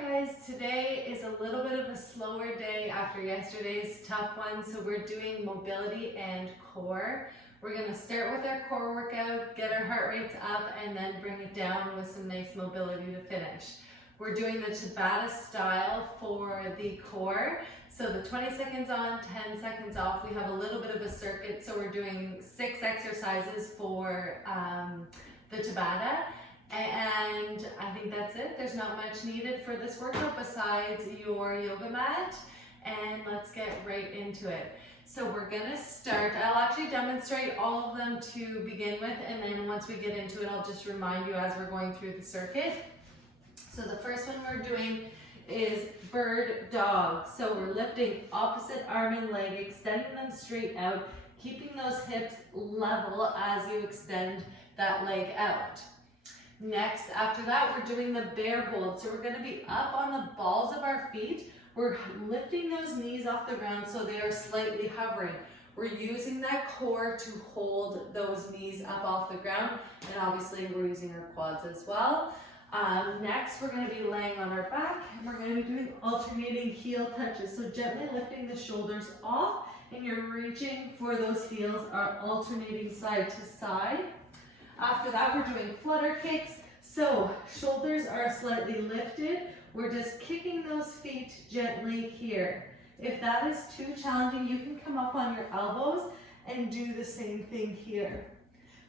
guys, today is a little bit of a slower day after yesterday's tough one, so we're doing mobility and core. We're going to start with our core workout, get our heart rates up, and then bring it down with some nice mobility to finish. We're doing the TABATA style for the core, so the 20 seconds on, 10 seconds off. We have a little bit of a circuit, so we're doing 6 exercises for the TABATA. And I think that's it. There's not much needed for this workout besides your yoga mat. And let's get right into it. So we're gonna start. I'll actually demonstrate all of them to begin with, and then once we get into it, I'll just remind you as we're going through the circuit. So the first one we're doing is bird dog. So we're lifting opposite arm and leg, extending them straight out, keeping those hips level as you extend that leg out. Next, after that, we're doing the bear hold. So we're going to be up on the balls of our feet. We're lifting those knees off the ground so they are slightly hovering. We're using that core to hold those knees up off the ground, and obviously we're using our quads as well. Next, we're going to be laying on our back, and we're going to be doing alternating heel touches. So gently lifting the shoulders off, and you're reaching for those heels, are alternating side to side. After that, we're doing flutter kicks. So shoulders are slightly lifted. We're just kicking those feet gently here. If that is too challenging, you can come up on your elbows and do the same thing here.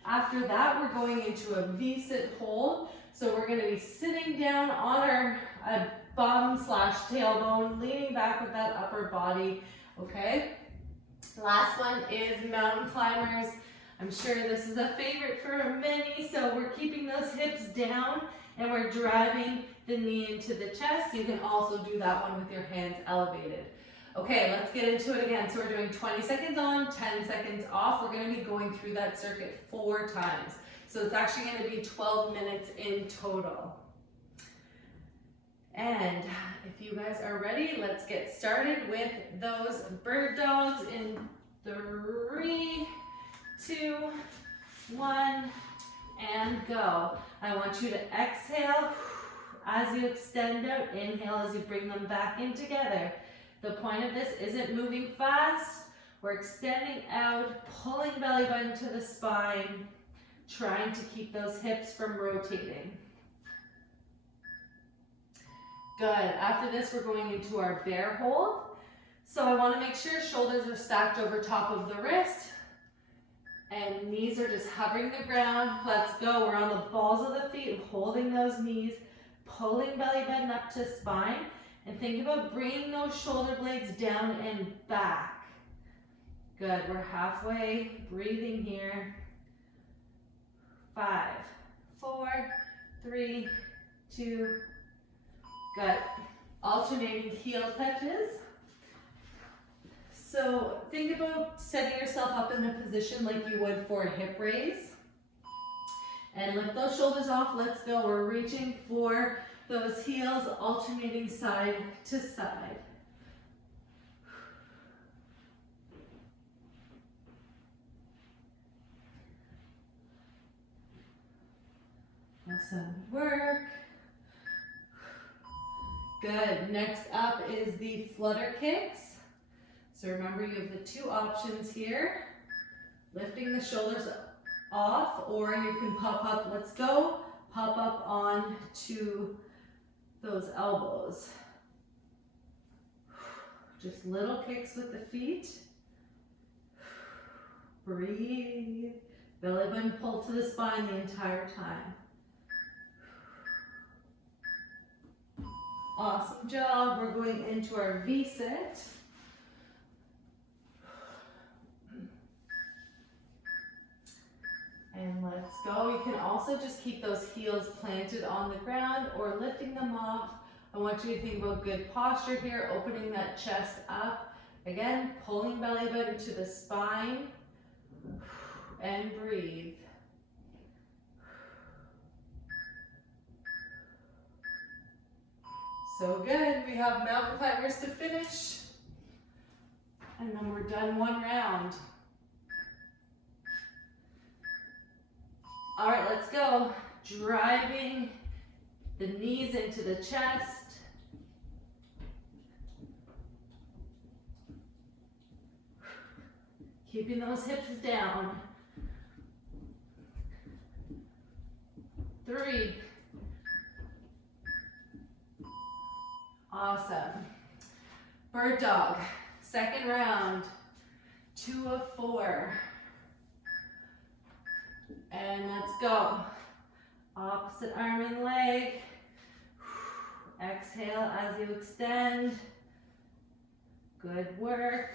After that, we're going into a Vsit hold. So we're going to be sitting down on our bum slash tailbone, leaning back with that upper body. Okay. Last one is mountain climbers. I'm sure this is a favorite for many, so we're keeping those hips down and we're driving the knee into the chest. You can also do that one with your hands elevated. Okay, let's get into it again. So we're doing 20 seconds on, 10 seconds off. We're going to be going through that circuit 4 times. So it's actually going to be 12 minutes in total. And if you guys are ready, let's get started with those bird dogs in 3, 2, 1, and go. I want you to exhale as you extend out, inhale as you bring them back in together. The point of this isn't moving fast. We're extending out, pulling belly button to the spine, trying to keep those hips from rotating. Good. After this, we're going into our bear hold. So I want to make sure shoulders are stacked over top of the wrist. And knees are just hovering the ground. Let's go. We're on the balls of the feet, holding those knees, pulling belly button up to spine. And think about bringing those shoulder blades down and back. Good. We're halfway. Breathing here. 5, 4, 3, 2. Good. Alternating heel touches. So think about setting yourself up in a position like you would for a hip raise. And lift those shoulders off. Let's go. We're reaching for those heels, alternating side to side. Awesome work. Good. Next up is the flutter kicks. So remember, you have the 2 options here. Lifting the shoulders off, or you can pop up, let's go, pop up on to those elbows. Just little kicks with the feet. Breathe. Belly button pull to the spine the entire time. Awesome job. We're going into our Vsit. And let's go. You can also just keep those heels planted on the ground or lifting them off. I want you to think about good posture here, opening that chest up. Again, pulling belly button to the spine. And breathe. So good. We have mountain climbers to finish. And then we're done 1 round. All right, let's go. Driving the knees into the chest, Keeping those hips down. 3. Awesome. Bird dog, second round. 2 of 4. And let's go. Opposite arm and leg. Exhale as you extend. Good work.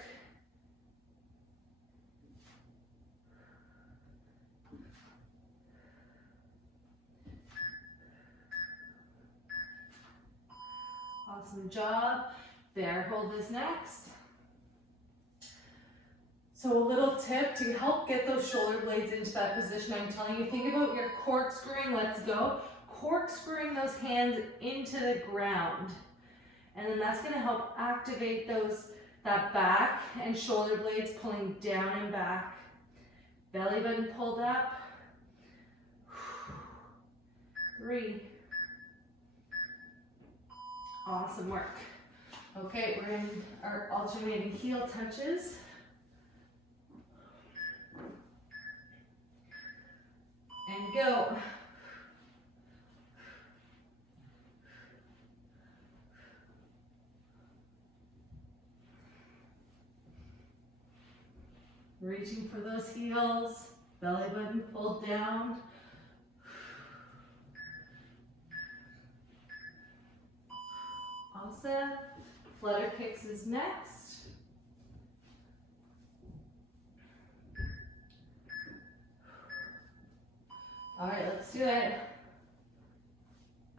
Awesome job. Bear hold is next. So a little tip to help get those shoulder blades into that position I'm telling you, think about your corkscrewing, let's go. Corkscrewing those hands into the ground. And then that's gonna help activate that back and shoulder blades pulling down and back. Belly button pulled up. 3. Awesome work. Okay, we're in our alternating heel touches. And go. Reaching for those heels, belly button pulled down. Awesome. Flutter kicks is next. All right, let's do it.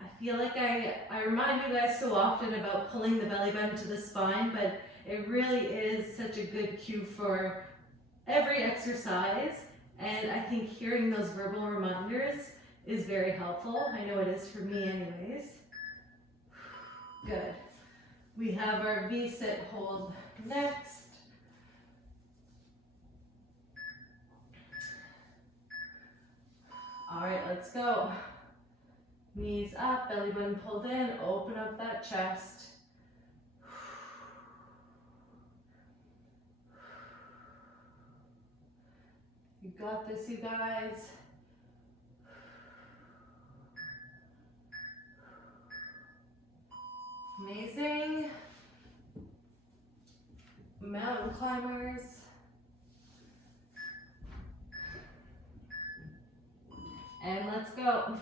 I feel like I remind you guys so often about pulling the belly button to the spine, but it really is such a good cue for every exercise. And I think hearing those verbal reminders is very helpful. I know it is for me anyways. Good. We have our Vsit hold next. All right, let's go. Knees up, belly button pulled in, open up that chest. You got this, you guys. Amazing. Mountain climbers. And let's go.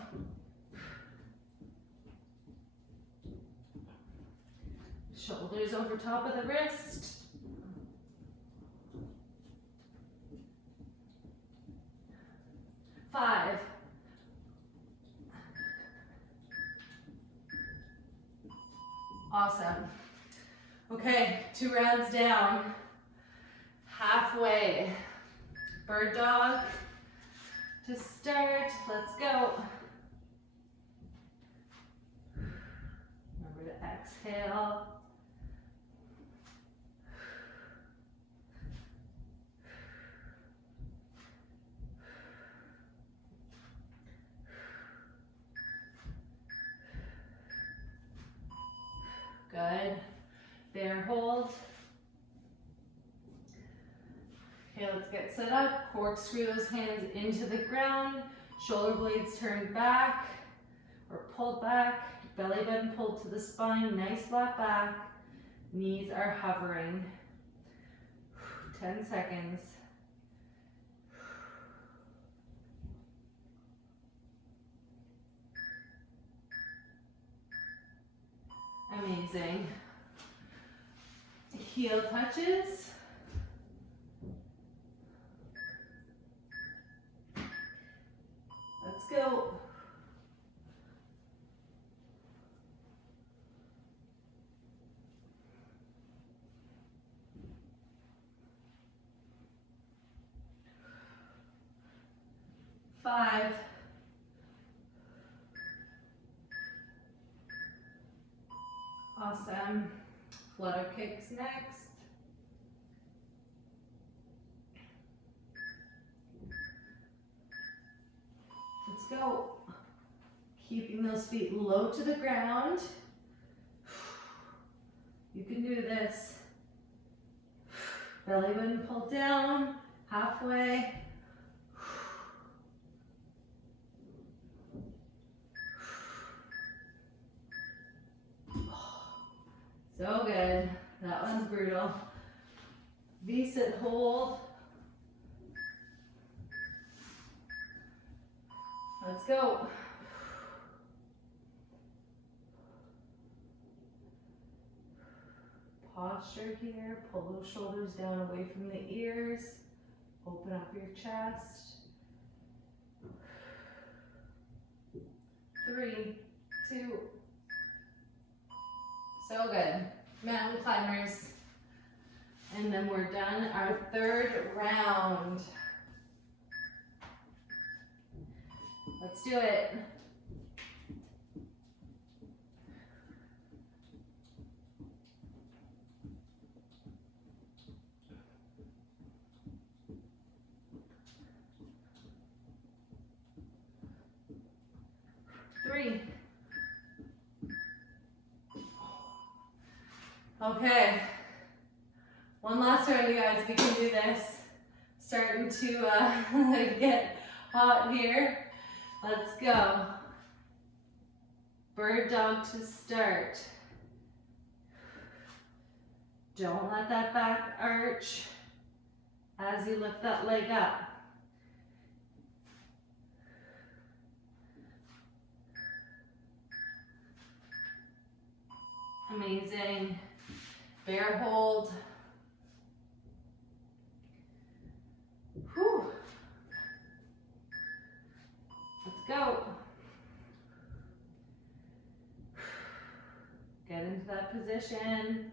Shoulders over top of the wrist. Five. Awesome. Okay, 2 rounds down. Halfway. Bird dog. To start, let's go. Remember to exhale. Good. Bear hold. Okay, let's get set up. Corkscrew those hands into the ground. Shoulder blades turned back or pulled back. Belly button pulled to the spine. Nice flat back. Knees are hovering. 10 seconds. Amazing. Heel touches. Let's go. Five. Awesome. Flutter kicks next. Let's go. Keeping those feet low to the ground. You can do this. Belly button pulled down. Halfway. So good. That one's brutal. Vsit hold. Let's go. Posture here. Pull those shoulders down away from the ears. Open up your chest. 3, 2. So good. Mountain climbers. And then we're done our third round. Let's do it. Three. Okay. One last round, you guys. We can do this. Starting to get hot here. Let's go. Bird dog to start. Don't let that back arch as you lift that leg up. Amazing. Bear hold. Whew. Let's go. Get into that position.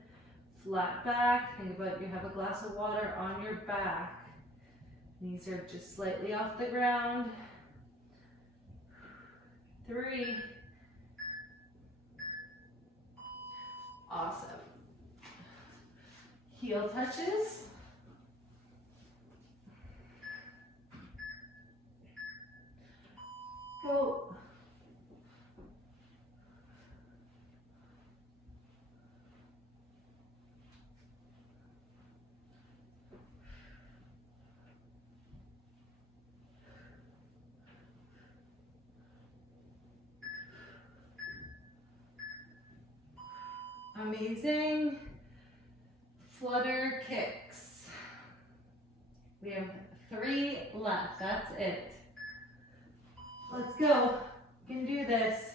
Flat back. Think about you have a glass of water on your back. Knees are just slightly off the ground. 3. Awesome. Heel touches. Go. Amazing. Flutter kicks. We have 3 left. That's it. Let's go. You can do this.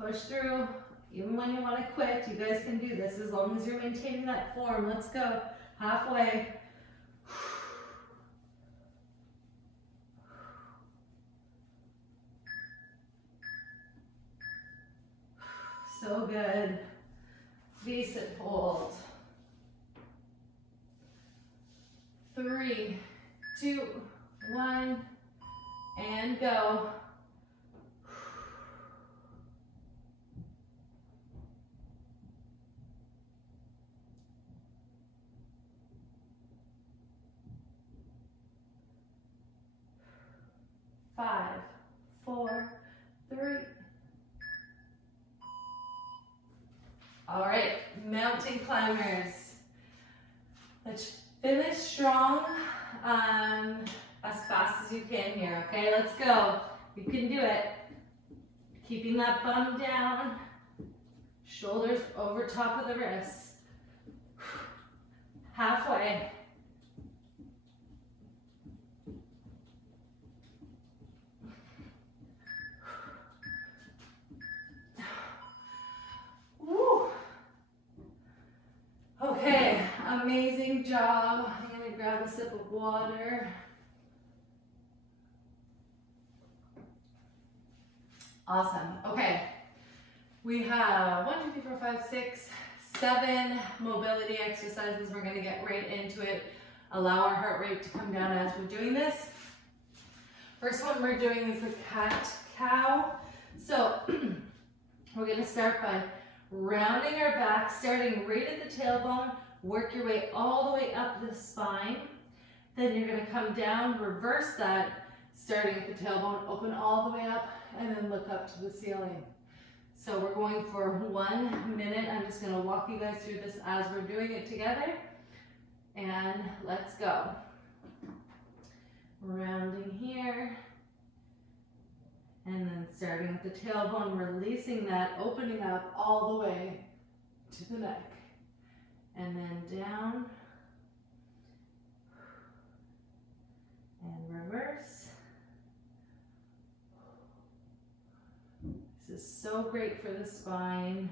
Push through. Even when you want to quit, you guys can do this as long as you're maintaining that form. Let's go. Halfway. So good. Vsit hold. 3, 2, 1, and go. Five, 4, 3. All right, mountain climbers. Let's finish strong, as fast as you can here, okay? Let's go. You can do it. Keeping that bum down, shoulders over top of the wrists. Halfway. Woo. Okay, amazing job. I'm gonna grab a sip of water. Awesome. Okay, we have 1, 2, 3, 4, 5, 6, 7 mobility exercises. We're gonna get right into it. Allow our heart rate to come down as we're doing this. First one we're doing is the cat-cow. So we're gonna start by rounding our back, starting right at the tailbone. Work your way all the way up the spine. Then you're gonna come down, reverse that, starting at the tailbone, open all the way up, and then look up to the ceiling. So we're going for 1 minute. I'm just gonna walk you guys through this as we're doing it together. And let's go. Rounding here. And then starting at the tailbone, releasing that, opening up all the way to the neck. And then down. And reverse. This is so great for the spine.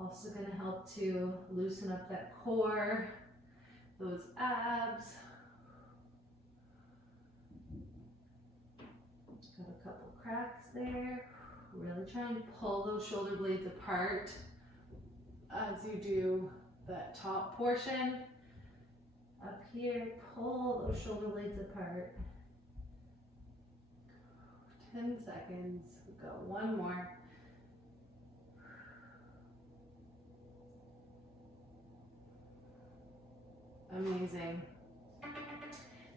Also going to help to loosen up that core, those abs. Got a couple cracks there. Really trying to pull those shoulder blades apart as you do that top portion. Up here, pull those shoulder blades apart. 10 seconds. We'll go one more. Amazing.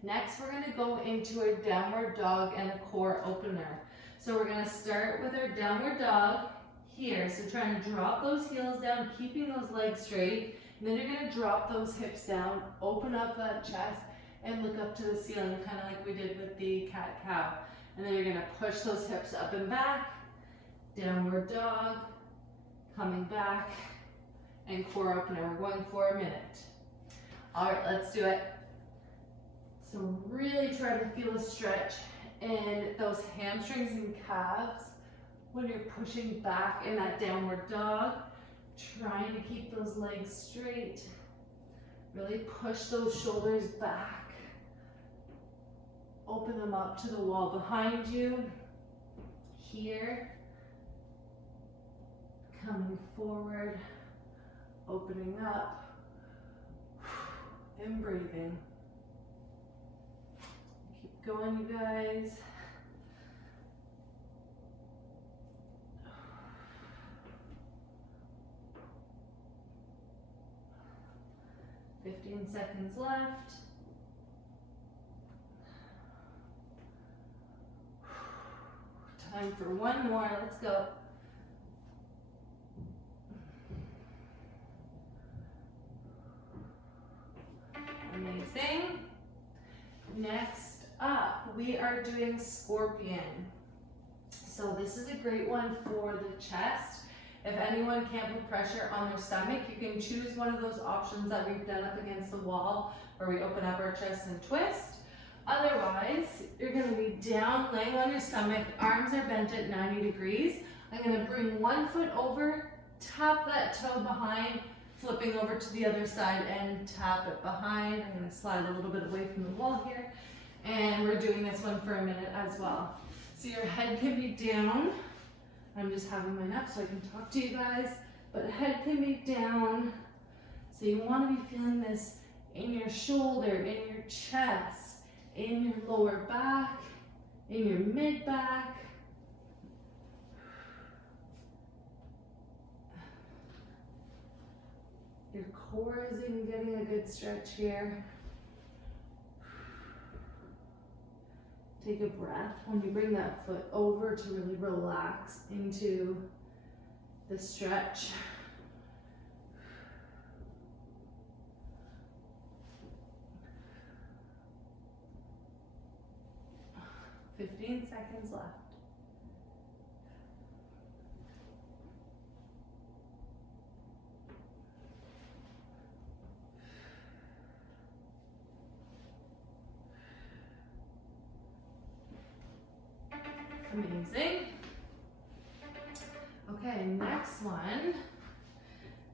Next, we're going to go into a downward dog and a core opener. So we're going to start with our downward dog here. So trying to drop those heels down, keeping those legs straight. And then you're going to drop those hips down, open up that chest, and look up to the ceiling, kind of like we did with the cat-cow. And then you're going to push those hips up and back, downward dog, coming back, and core opener. We're going for a minute. All right, let's do it. So really try to feel a stretch in those hamstrings and calves when you're pushing back in that downward dog. Trying to keep those legs straight. Really push those shoulders back. Open them up to the wall behind you. Here. Coming forward. Opening up. And breathing. Keep going, you guys. Fifteen seconds left. Time for one more. Let's go. Amazing. Next up, we are doing scorpion. So this is a great one for the chest. If anyone can't put pressure on their stomach, you can choose one of those options that we've done up against the wall where we open up our chest and twist. Otherwise, you're going to be down, laying on your stomach, arms are bent at 90 degrees. I'm going to bring one foot over, tap that toe behind, flipping over to the other side and tap it behind. I'm going to slide a little bit away from the wall here. And we're doing this one for a minute as well. So your head can be down. I'm just having mine up so I can talk to you guys. But head can be down. So you want to be feeling this in your shoulder, in your chest, in your lower back, in your mid back. Your core is even getting a good stretch here. Take a breath when you bring that foot over to really relax into the stretch. Fifteen seconds left. Amazing. Okay, next one,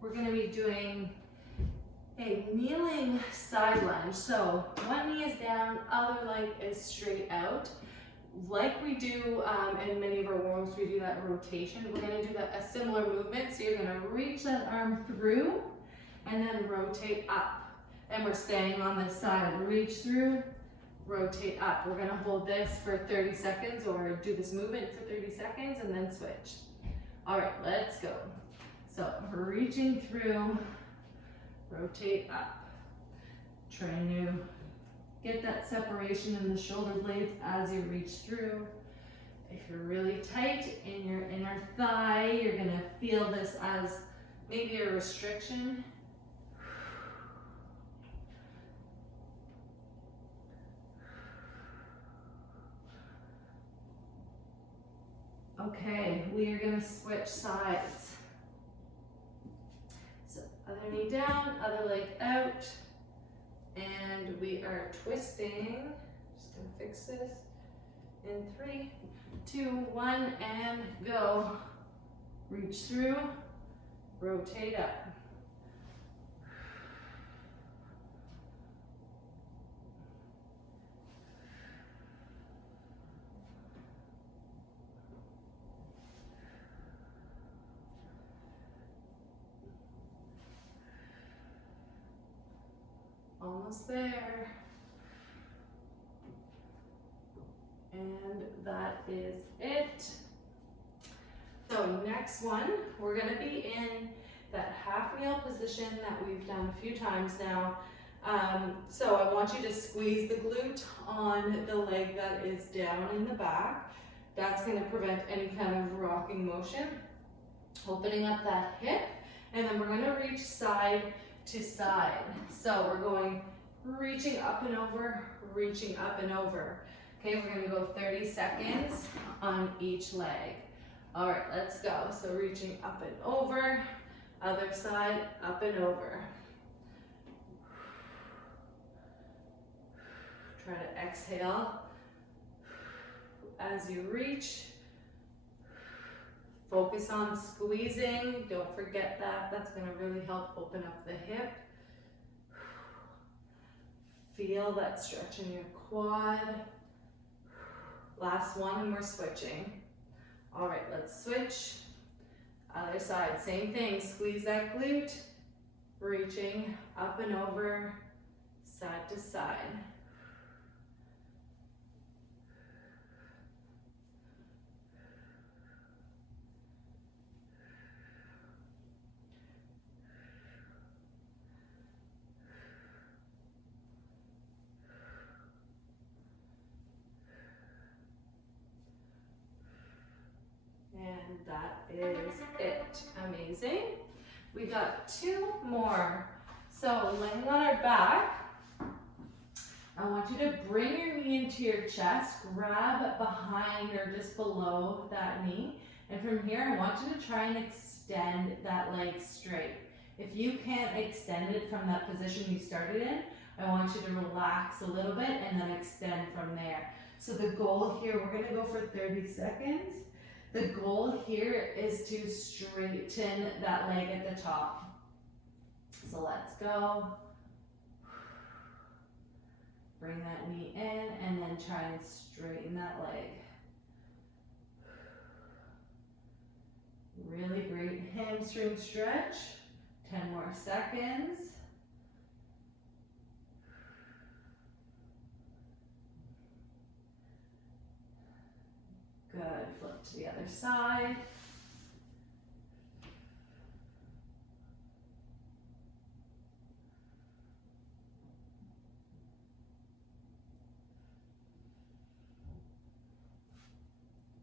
we're going to be doing a kneeling side lunge. So one knee is down, other leg is straight out. Like we do in many of our warm-ups, we do that rotation. We're going to do a similar movement. So you're going to reach that arm through and then rotate up. And we're staying on this side. Reach through, rotate up. We're going to hold this for 30 seconds or do this movement for 30 seconds and then switch. All right, let's go. So reaching through, rotate up. Trying to get that separation in the shoulder blades as you reach through. If you're really tight in your inner thigh, you're going to feel this as maybe a restriction. Okay, we are gonna switch sides. So other knee down, other leg out, and we are twisting. Just gonna fix this in 3, 2, 1, and go. Reach through, rotate up. Almost there. And that is it. So next one, we're gonna be in that half kneel position that we've done a few times now. So I want you to squeeze the glute on the leg that is down in the back. That's gonna prevent any kind of rocking motion. Opening up that hip, and then we're gonna reach side to side. So we're going reaching up and over, reaching up and over. Okay, we're gonna go 30 seconds on each leg. All right, let's go. So reaching up and over, other side, up and over. Try to exhale as you reach. Focus on squeezing, don't forget that. That's gonna really help open up the hip. Feel that stretch in your quad. Last one and we're switching. All right, let's switch. Other side, same thing. Squeeze that glute, reaching up and over, side to side. And that is it. Amazing. We got 2 more. So laying on our back, I want you to bring your knee into your chest, grab behind or just below that knee. And from here, I want you to try and extend that leg straight. If you can't extend it from that position you started in, I want you to relax a little bit and then extend from there. So the goal here, we're gonna go for 30 seconds. The goal here is to straighten that leg at the top. So let's go. Bring that knee in and then try and straighten that leg. Really great hamstring stretch. 10 more seconds. Good, flip to the other side.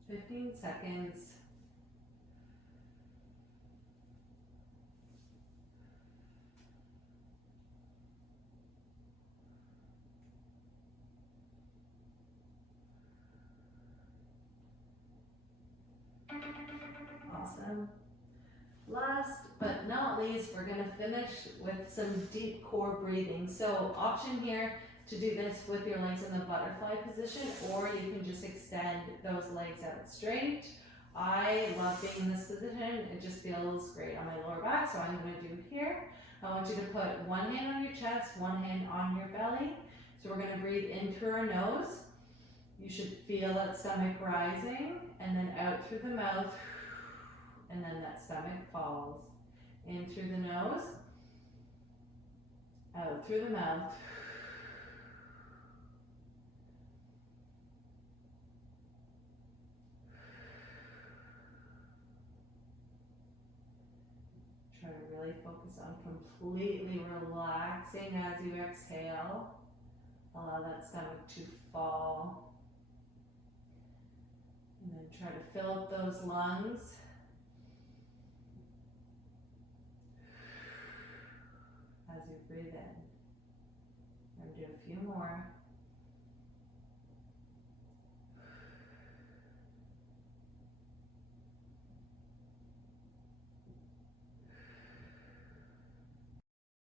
Fifteen seconds. Awesome. Last but not least, we're going to finish with some deep core breathing. So option here to do this with your legs in the butterfly position, or you can just extend those legs out straight. I love being in this position. It just feels great on my lower back, so I'm going to do here. I want you to put one hand on your chest, one hand on your belly. So we're going to breathe in through our nose. You should feel that stomach rising, and then out through the mouth, and then that stomach falls. In through the nose, out through the mouth. Try to really focus on completely relaxing as you exhale. Allow that stomach to fall. And then try to fill up those lungs. As you breathe in. I'm going to do a few more.